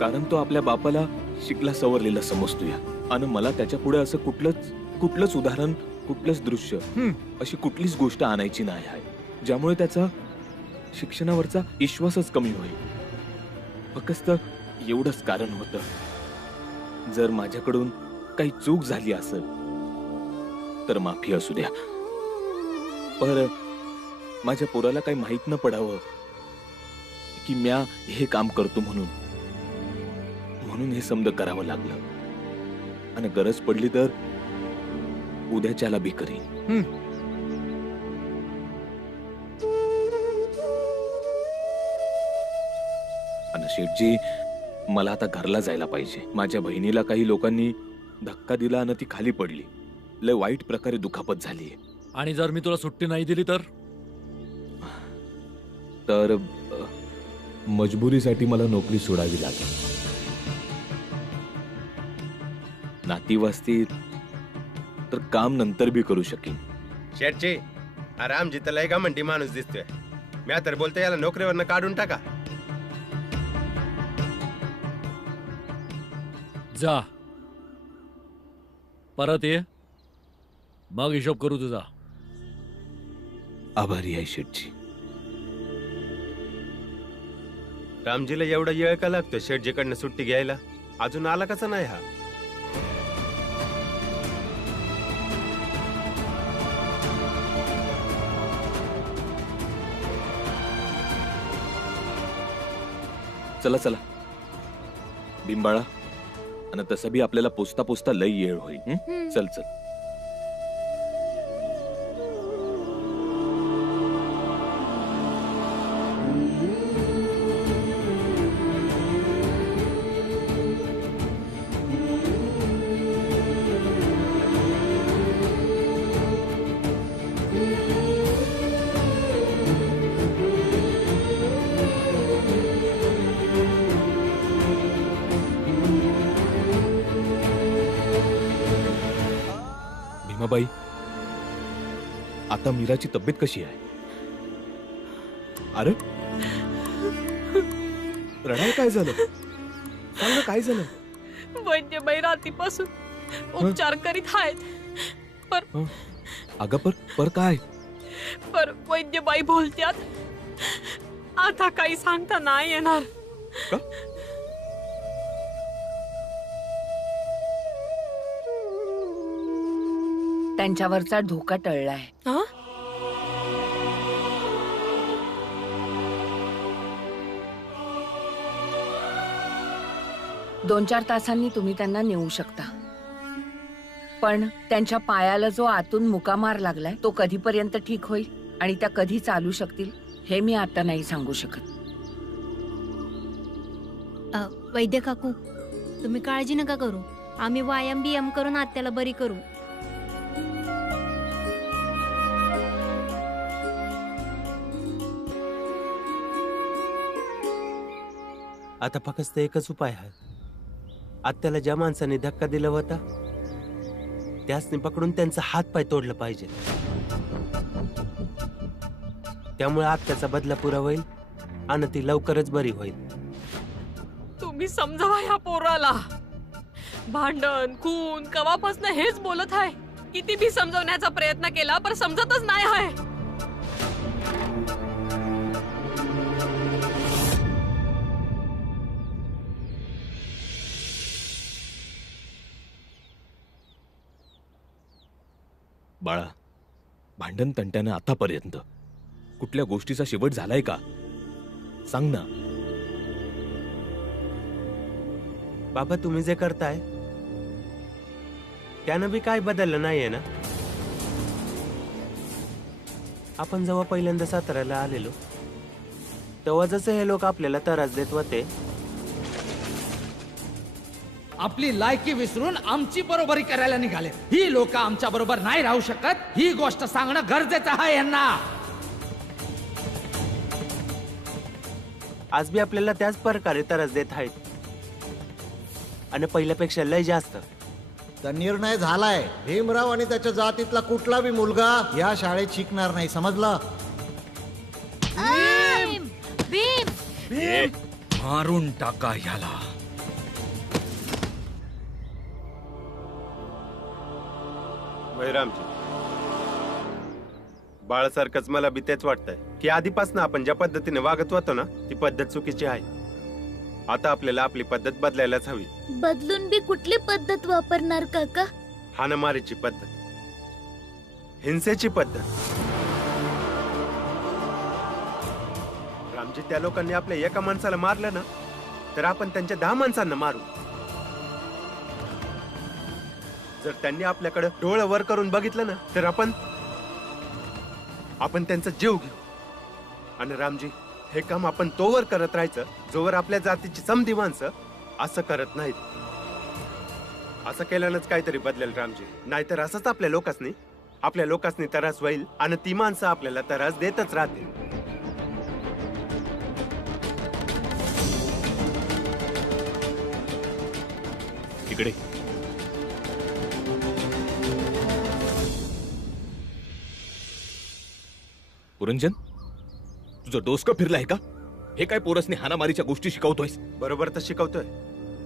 कारण तो आपल्या बापाला शिकला सवरलेला समजतोय आणि मला त्याच्या पुढे असं कुठलंच उदाहरण, कुठलंच दृश्य, अशी कुठलीच गोष्ट आणायची नाही आहे ज्यामुळे त्याचा शिक्षणावरचा विश्वासच कमी होईल. फक्त एवढंच कारण होतं. जर माझ्याकडून काही चूक झाली असेल तर माफी असू द्या, पर माझ्या पोराला काही माहित न पडावं की म्या हे काम करतो म्हणून हे समज करावं लागलं. आणि गरज पडली तर उद्याच्याला बी करीन. आणि शेठजी, मला आता घरला जायला पाहिजे. माझ्या बहिणीला काही लोकांनी धक्का दिला आणि ती खाली पडली. लय वाईट प्रकारे दुखापत झाली. आणि जर मी तुला सुट्टी नाही दिली तर मजबुरीसाठी मला नोकरी सोडावी लागेल. नाती वाचतील तर काम नंतर बी करू शकेन. शेठचे आराम जितलाय का म्हणती माणूस दिसतोय. मी तर बोलतोय याला नोकरीवरनं काढून टाका. जा, परत ये, मग हिशोब करू तुझा. आभारी आहे शेठजी. रामजीला एवढा येळ का लागतो शेठजीकडनं सुट्टी घ्यायला? अजून आला कसा नाही हा? चला चला बिंबाळा, आणि तसं बी आपल्याला पोचता पोचता लई येळ होईल. चल चल. बाई, आता मीराची तब्येत कशी आहे? अरे रडाय काय झालं? सांग, काय झालं? वैद्यबाई रात्रीपासून उपचार करीत आहेत. पर अगं पर काय? पर वैद्यबाई बोलत्यात आता काही सांगता नाही येणार. त्यांच्यावरचा धोका टळलाय. दोन 4 तासांनी तुम्ही त्यांना नेऊ शकता, पण त्यांच्या पायाला जो आतून मुकामार लागलाय तो कधीपर्यंत ठीक होईल आणि त्या कधी चालू शकतील हे मी आता नाही सांगू शकत. वैद्य काकू, तुम्ही काळजी नका करू. आम्ही व्यायाम बियाम करून आत्याला बरी करू. आता फक्त एकच उपाय आहे. आत्याला ज्या माणसाने धक्का दिला होता त्यासनी पकडून त्यांचा हात पाय तोडलं पाहिजे. त्यामुळे आत्याचा बदला पुरा होईल आणि ती लवकरच बरी होईल. तुम्ही समजावा या पोराला. भांडण खून कवापासून हेच बोलत आहे. किती भी समजवण्याचा प्रयत्न केला पण समजतच नाही आहे. बाळा, भांडण तंट्यानं आतापर्यंत कुठल्या गोष्टीचा शेवट झालाय का? सांग ना. बाबा, तुम्ही जे करताय त्यानं बी काय बदललं नाहीये ना? आपण जेव्हा पहिल्यांदा साताऱ्याला आलेलो तेव्हा जसे हे लोक आपल्याला त्रास देत होते, आपली लायकी विसरून आमची बरोबरी करायला निघाले. ही लोक आमच्या बरोबर नाही राहू शकत, ही गोष्ट सांगणं गरजेचं आहे यांना. आज बी आपल्याला त्याच प्रकारे त्रास देत आहेत आणि पहिल्यापेक्षा लय जास्त. तर निर्णय झालाय, भीमराव आणि त्याच्या जातीतला कुठला बी मुलगा या शाळेत शिकणार नाही, समजलं? भीम! मारून टाका ह्याला. वैरामजी, बाळासारखंच मला बी तेच वाटतंय की आधीपासून आपण ज्या पद्धतीने वागत होतो ना ती पद्धत चुकीची आहे. आता आपल्याला आपली पद्धत बदलायलाच हवी. बदलून बी कुठली पद्धत वापरणार काका? हाणामारीची पद्धत, हिंसेची पद्धत. रामजी, त्या लोकांनी आपल्या एका माणसाला मारलं ना तर आपण त्यांच्या 10 माणसांना मारू. जर त्यांनी आपल्याकडे डोळं वर करून बघितलं ना तर आपण त्यांचा जीव घेऊ. आणि रामजी, हे काम आपण तोवर करत राहायचं जोवर आपल्या जातीची समधी माणसं असं करत नाहीत. असं केल्यानंच काहीतरी बदलेल रामजी. नाहीतर असंच आपल्या लोकांनी त्रास होईल आणि ती माणसं आपल्याला त्रास देतच राहतील. इकडे पुरंजन, तुझं डोसकं फिरलंय का? हे काय पोरसने हाणामारीच्या गोष्टी शिकवतोयस? बरोबर तर शिकवतोय.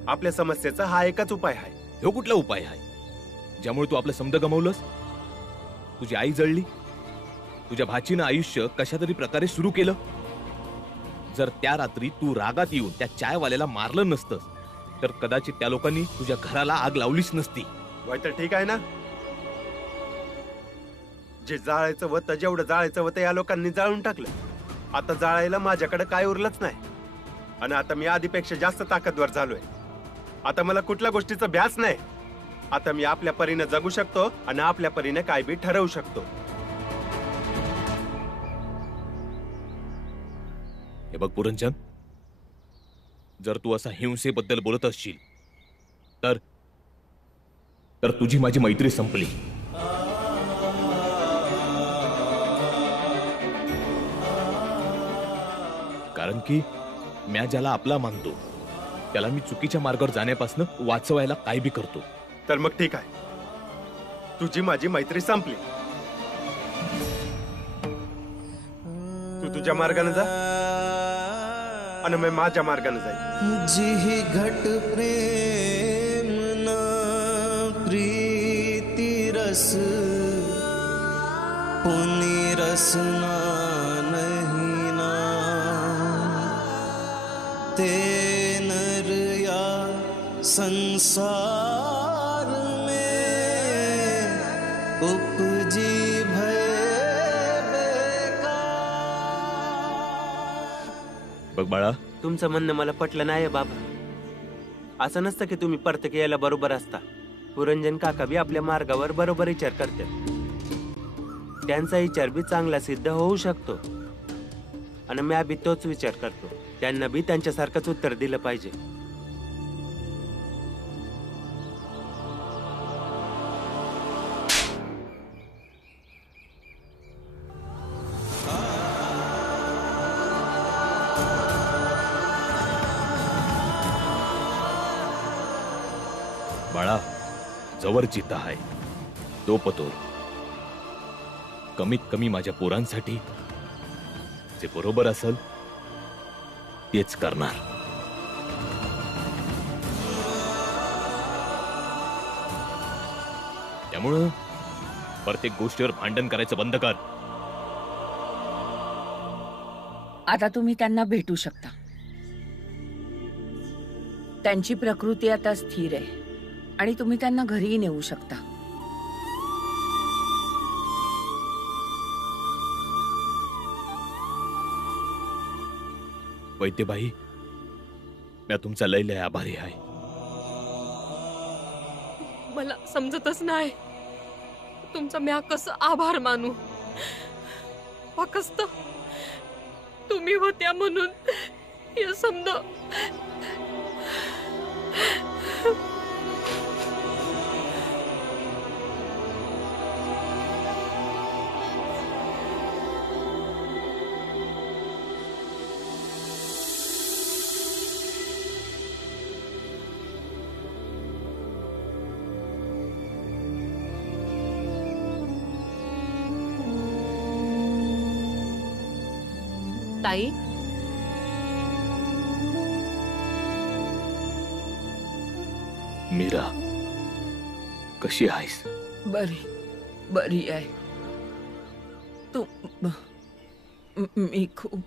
आपल्या समस्येचा हा एकच उपाय आहे. हे कुठला उपाय आहे ज्यामुळे तू आपलं समद गमावलंस? तुझी आई जळली, तुझ्या भाचीनं आयुष्य कशा तरी प्रकारे सुरू केलं. जर त्या रात्री तू रागात येऊन त्या चायवाल्याला मारलं नसतंस तर कदाचित त्या लोकांनी तुझ्या घराला आग लावलीच नसती. वय तर ठीक आहे ना. जे जाळायचं होतं, जेवढं जाळायचं होतं या लोकांनी जाळून टाकलं. आता जाळायला माझ्याकडे काय उरलंच नाही. आणि आता मी आधीपेक्षा जास्त ताकदवर झालोय. आता मला कुठल्या गोष्टीचं भ्यास नाही. आता मी आपल्या परीने जगू शकतो आणि आपल्या परीने काय बी ठरवू शकतो. हे बघ पुरंजन, जर तू असा हिंसेबद्दल बोलत असशील तर तुझी माझी मैत्री संपली. कारण की म्या ज्याला आपला मानतो त्याला मी चुकीच्या मार्गावर जाण्यापासून वाचवायला काय बी करतो. तर मग ठीक आहे, तुझी माझी मैत्री संपली. तू तुझ्या मार्गाने जा आणि मी माझ्या मार्गाने जाईल. जी घट प्रेम न प्रीति रस पुनि रसना नहीं ना ते नर या संसार में उपजी भय बेकार. बघ बाळा, तुमचं म्हणणं मला पटलं नाही बाबा. असं नसतं की तुम्ही परत यायला बरोबर असता. पुरंजन काका बी आपल्या मार्गावर बरोबर विचार करतात. त्यांचा विचार बी चांगला सिद्ध होऊ शकतो आणि मी बी तोच विचार करतो. त्यांना बी त्यांच्यासारखंच उत्तर दिलं पाहिजे. बाळा, जवळ चित्त आहे तो पतोर. कमीत कमी माझ्या पोरांसाठी जे बरोबर असेल तेच करणार. त्यामुळं प्रत्येक गोष्टीवर भांडण करायचं बंद कर. आता तुम्ही त्यांना भेटू शकता. त्यांची प्रकृती आता स्थिर आहे आणि तुम्ही त्यांना घरीही नेऊ शकता. वैद्यबाई, मी तुमचा लय लय आभारी आहे. मला समजतच नाही तुमचा म्या कसं आभार मानू. फक्त तुम्ही होत्या म्हणून हे समज. ताई, मीरा, कशी आहेस? बरी. बरी आहे. तू मी खूप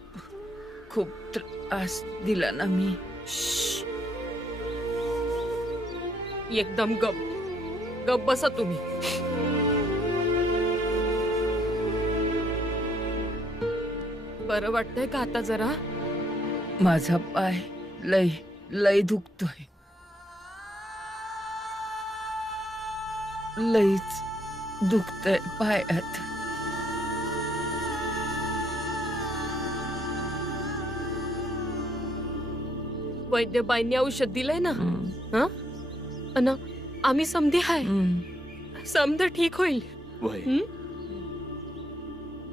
खूप त्रास दिला ना मी. एकदम गप गप बसा तुम्ही. बरं वाटतंय का आता जरा? माझा पाय लय लय दुखतोय. लयच दुखतंय पायात. वैद्यबाईंनी औषध दिलंय ना? हा अन आम्ही समधी हाय. समध ठीक होईल. वय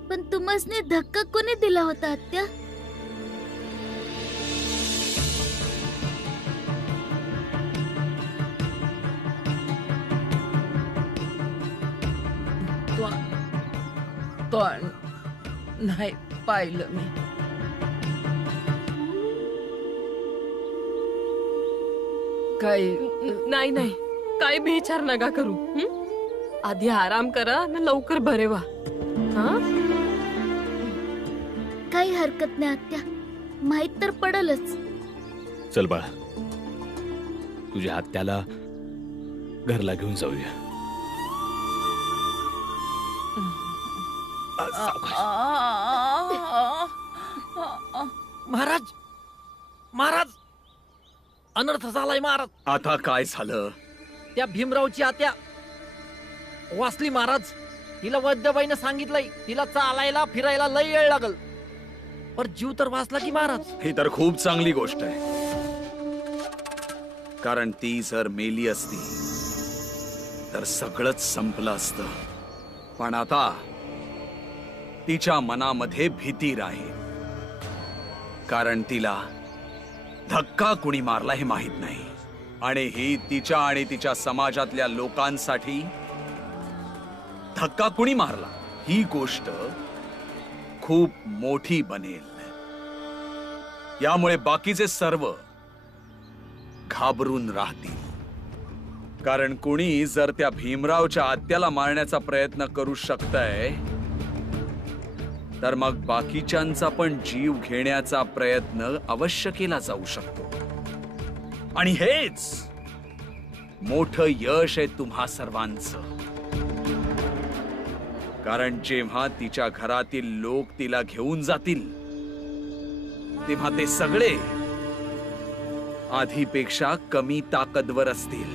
पण तुम्हाला धक्का कोणी दिला होता आत्या? तो नाही पाहिलं मी. काही नाही नाही काय बी विचार नका करू. आधी आराम करा ना लवकर बरे व्हा. हा काही हरकत नाही आत्या, माहित तर पडलच. चल बाळा, तुझ्या आत्याला घरला घेऊन जाऊया. महाराज महाराज अनर्थ झालाय महाराज. आता काय झालं? त्या भीमरावची आत्या वाचली महाराज. तिला वैद्यबाईनं सांगितलंय तिला चालायला फिरायला लय वेळ लागल, पर जीव तर वाचला की महाराज. ही तर खूप चांगली गोष्ट आहे, कारण ती जर मेली असती तर सगळंच संपलं असतं. पण आता तिच्या मनामध्ये भीती राहील, कारण तिला धक्का कुणी मारला हे माहित नाही. आणि ही तिच्या आणि तिच्या समाजातल्या लोकांसाठी धक्का कुणी मारला ही गोष्ट खूप मोठी बनेल. यामुळे बाकीचे सर्व घाबरून राहतील, कारण कुणी जर त्या भीमरावच्या आत्याला मारण्याचा प्रयत्न करू शकतंय तर मग बाकीच्यांचा पण जीव घेण्याचा प्रयत्न अवश्य केला जाऊ शकतो. आणि हेच मोठं यश आहे तुम्हा सर्वांचं, कारण जेव्हा तिच्या घरातील लोक तिला घेऊन जातील तेव्हा ते सगळे आधीपेक्षा कमी ताकदवर असतील,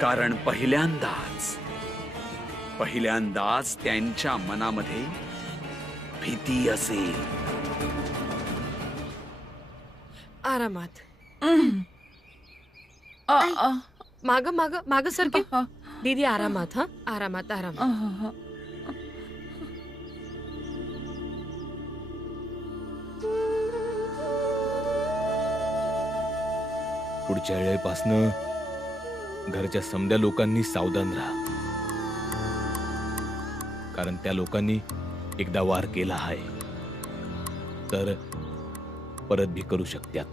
कारण पहिल्यांदाच त्यांच्या मनामध्ये भीती असेल. आरामात. माग माग माग सरके दीदी. आरामात. हा आरामात आरामात. पुढच्या वेळेपासनं घरच्या समद्या लोकांनी सावधान राहा, कारण त्या लोकांनी एकदा वार केला आहे तर परत भी करू शकतात.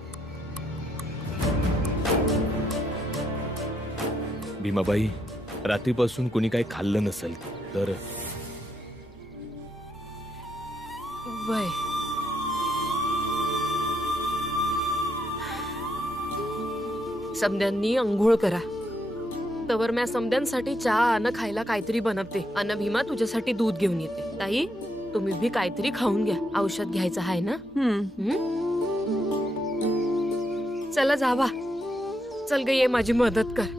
भीमाबाई, रात्रीपासून कोणी काही खाल्लं नसेल तर वय समद्यांनी अंघोळ करा. तवर म्या समद्यांसाठी चहा अन्न खायला काहीतरी बनवते. अन्न भीमा तुझ्यासाठी दूध घेऊन येते. ताई तुम्ही भी काहीतरी खाऊन घ्या, औषध घ्यायचं आहे ना. चला जावा. चल ग, ये माझी मदत कर.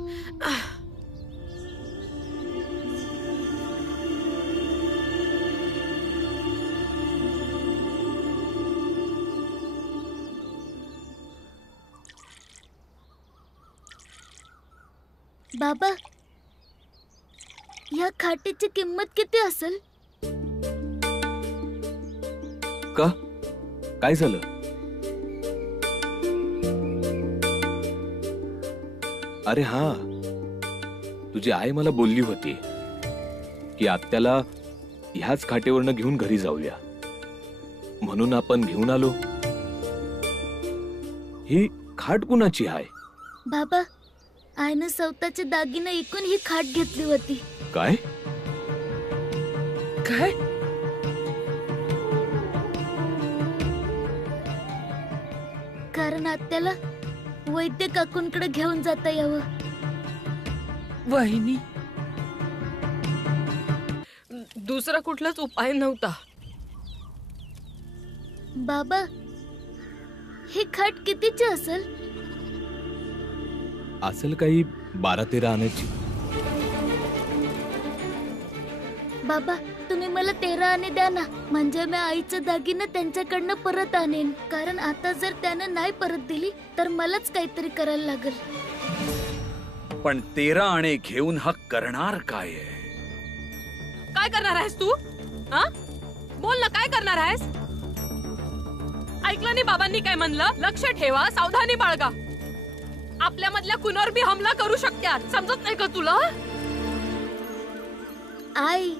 बाबा, या खाटेची किंमत किती असेल? का? काय झालं? अरे हा, तुझी आई मला बोलली होती की आत्याला ह्याच खाटेवरनं घेऊन घरी जाऊया, म्हणून आपण घेऊन आलो. ही खाट कुणाची आहे? बाबा, आईनं स्वतःचे दागिने ऐकून ही खाट घेतली होती. काय? काय? कारण आत्याला वैद्य काकूंकडे घेऊन जाता यावं. वहिनी, दुसरा कुठलाच उपाय नव्हता. बाबा, ही खाट कितीची असेल? असेल काही 12-13 आण्याची. बाबा, तुम्ही मला 13 आणे द्या ना, म्हणजे मी आईचं दागिनं त्यांच्याकडनं परत आणेन. कारण आता जर त्यानं नाही परत दिली तर मलाच काहीतरी करायला लागेल. पण 13 आणे घेऊन हा करणार काय आहे? काय करणार आहेस तू? हा, बोल ना, काय करणार आहेस? ऐकलं नाही बाबांनी काय म्हणलं? लक्ष ठेवा, सावधानी बाळगा. आपल्या मधल्या कुणावर बी हमला करू शकतात. समजत नाही का तुला? आई,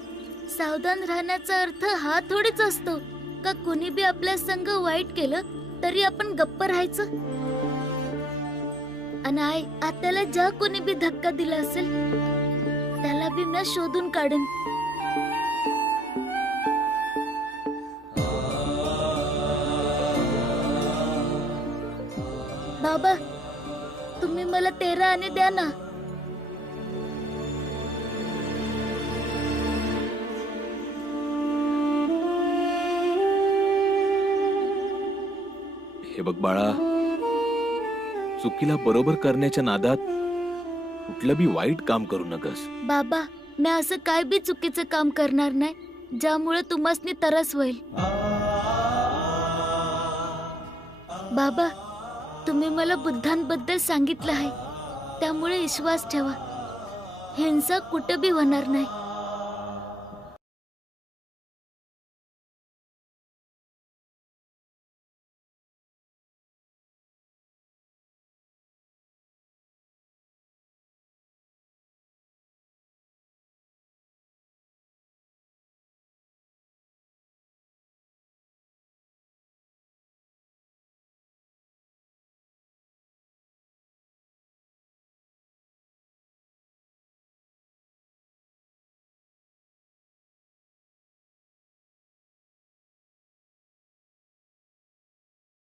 सावधान राहण्याचा अर्थ हा थोडीच असतो का कुणी बी आपल्या संग वाईट केलं तरी आपण गप्प राहायचं. आणि आई, आत्याला ज्या कोणी बी धक्का दिला असेल त्याला बी मी शोधून काढेन. बाबा, तुम्ही मला 13 आणे द्या ना. हे बघ बाळा, चुकीला बरोबर करण्याच्या नादात कुठलं बी वाईट काम करू नकस. बाबा, मी असं काय बी चुकीचं काम करणार नाही ज्यामुळे तुम्हासनी त्रास होईल. बाबा, तुम्ही मला बुद्धांबद्दल सांगितलं आहे, त्यामुळे विश्वास ठेवा, हिंसा कुठं बी होणार नाही.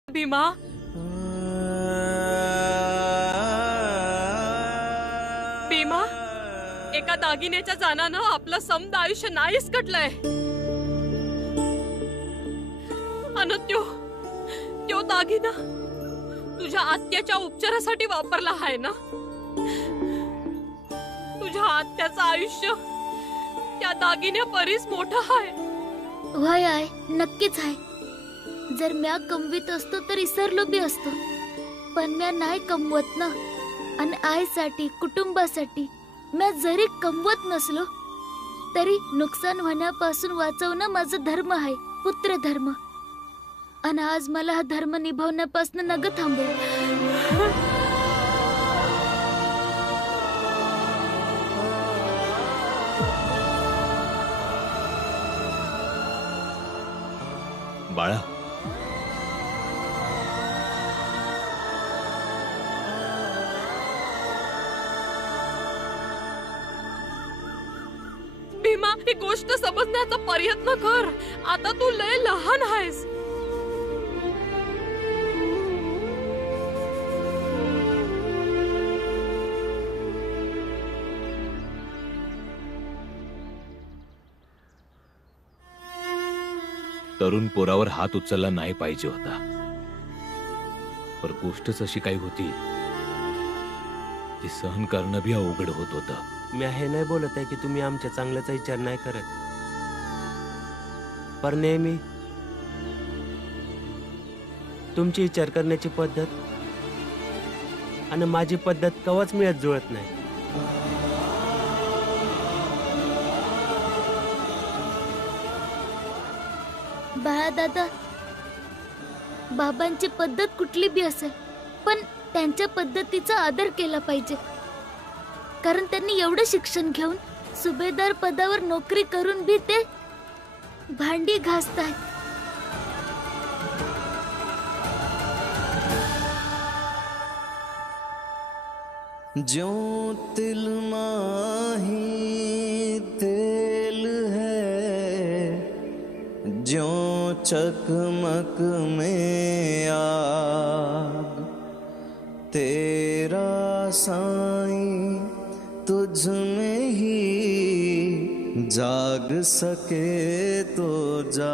भीमा, भीमा, एका दागिन्याच्या जाण्यानं आपलं समद आयुष्य नाहीच कटलंय. अन त्यो दागिना तुझ्या आत्याच्या उपचारासाठी वापरला आहे ना? तुझ्या आत्याचं आयुष्य त्या दागिन्या परीस मोठं आहे. होय आहे, नक्कीच आहे. जर म्या कमवीत असतो तर इसरलो बी असतो, पण म्या नाही कमवत ना. आणि आईसाठी, कुटुंबासाठी म्या जरी कमवत नसलो तरी नुकसान होण्यापासून वाचवणं माझा धर्म आहे, पुत्र धर्म. आणि आज मला हा धर्म निभावण्यापासून नग थांबेल. बाळा, भीमा, ही गोष्ट समजण्याचा प्रयत्न कर. आता तू लय लहान आहेस. तरुण पोरावर हात उचलला नाही पाहिजे होता, पण गोष्टच अशी काही होती ती सहन करणं बी अवघड होत होतं. मी हे नाही बोलत आहे की तुम्ही आमच्या चांगल्याचा विचार नाही करत, पर नेहमी तुमची विचार करण्याची पद्धत आणि माझी पद्धत कवच मिळत जुळत नाही. बाळा दादा, बाबांची पद्धत कुठली बी असेल पण त्यांच्या पद्धतीचा आदर केला पाहिजे. कारण त्यांनी एवढं शिक्षण घेऊन सुभेदार पदावर नोकरी करून बी ते भांडी घासतायत. जो तिल माही तेल है चकमक में आग तेरा साईं तुझ में ही जाग सके तो जा।